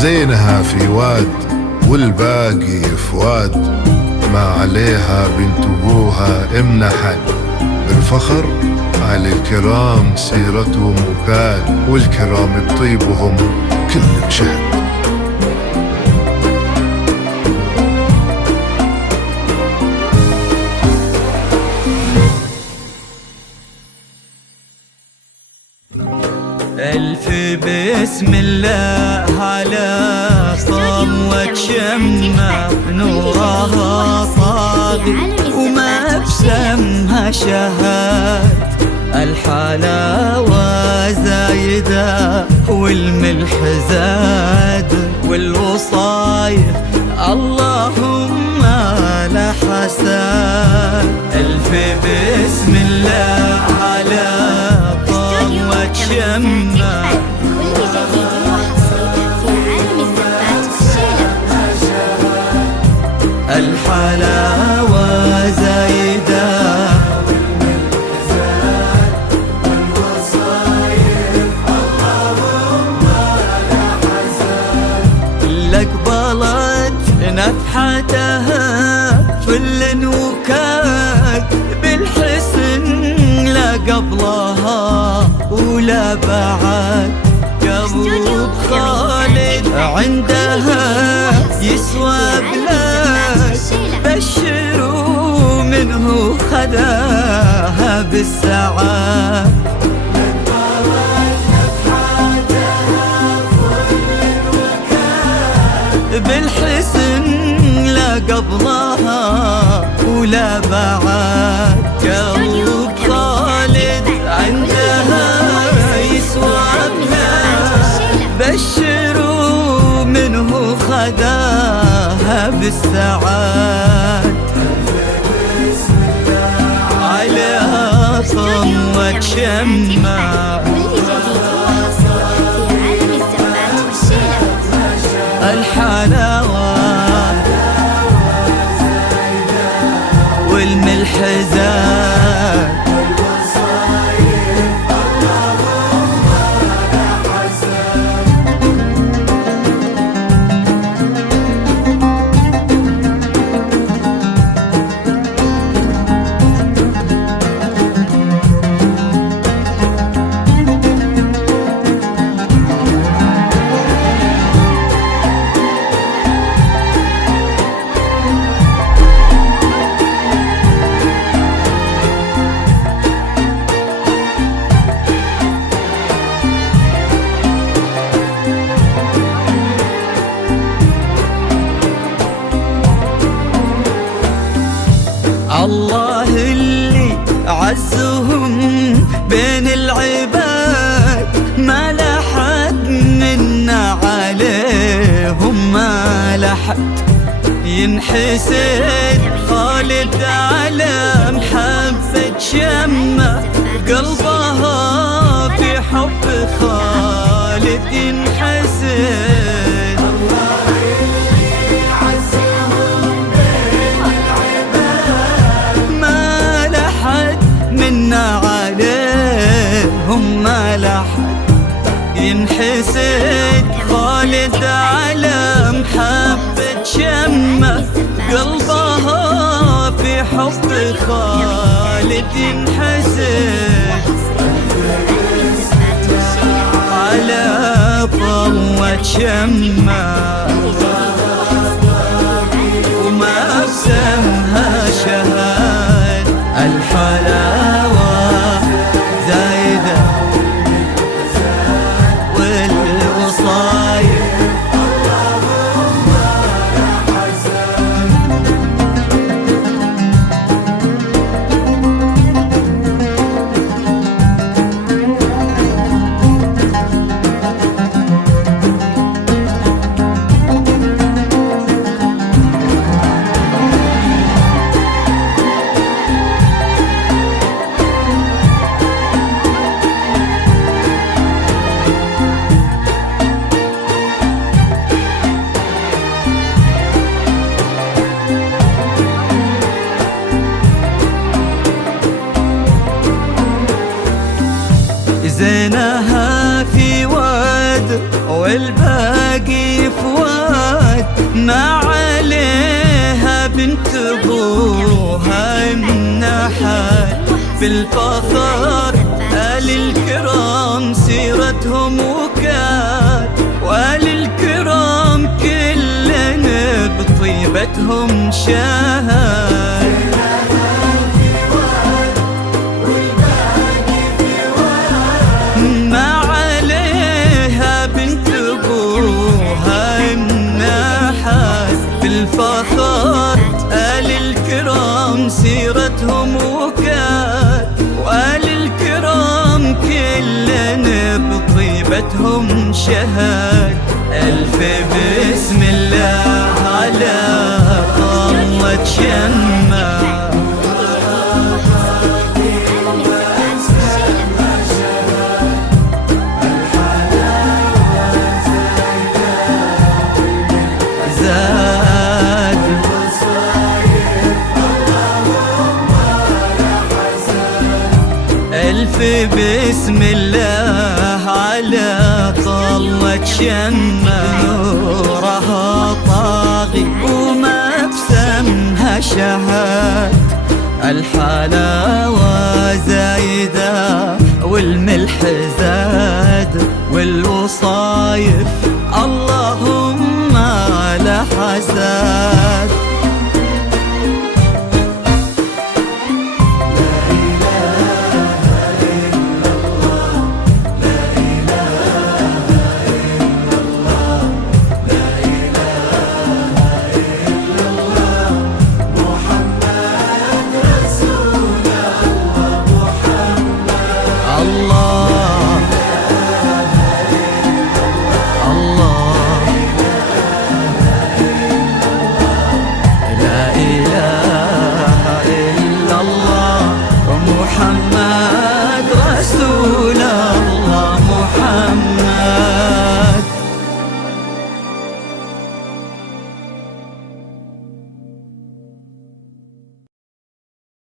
زينها في واد والباقي فواد، ما عليها بنت ابوها امنحت. بالفخر على الكرام سيرتهم وكاد، والكرام بطيبهم كل شهد. ألف بسم الله على صموة شمة، نورها صاغي وما بسمها شهد. الحلاوة زايدة والملح زاد، والوصايف اللهم لا حسد. ألف بسم الله على صموة شمة، كل جديد وحصري في عالم الزفات والشيلة. الحلاوة زايدة والوصايف اللهم لا حسد. لقبلت نفحتها فل وكاد، بالحسن لا قبلها ولا بعد. قلب خالد عندها يسوى بلاد، بشروا منه خذاها بالسعاد. بالحسن لا قبلها ولا بعد. قلب خالد عندها يسوى بلاد، بشروا منه خذاها بالسعاد. عليها صموة شمة، كل جديد وحصري في عالم الزفات والشيلة. الحلاوة والملح زاد. الله اللي عزهم بين العباد، ما لحد منا عليهم ما لحد. ينحسد خالد على محبة شمة، قلبها في حب خالد ينحسد. عليهم ما لحد ينحسد خالد على محبة شمة، قلبها في حب خالد ينحسد. على طوة شمة وما بسمها شهد. الحلاوة زايدة والوصايف اللهم لا حسد. زينها في واد زاد والباقي فواد، ما عليها بنت ابوها امنحت بالفخر. آل الكرام سيرتهم وكاد، وآل الكرام كلنا بطيبتهم شهد. ما عليها بنت ابوها امنحت بالفخر. آل الكرام سيرتهم وكاد، وآل الكرام كلنا بطيبتهم شهد. ألف بسم الله على طلة شمع. ألف بسم الله على طلة شمع، نورها طاغي وما بسمها شهد. الحلاوة زايدة والملح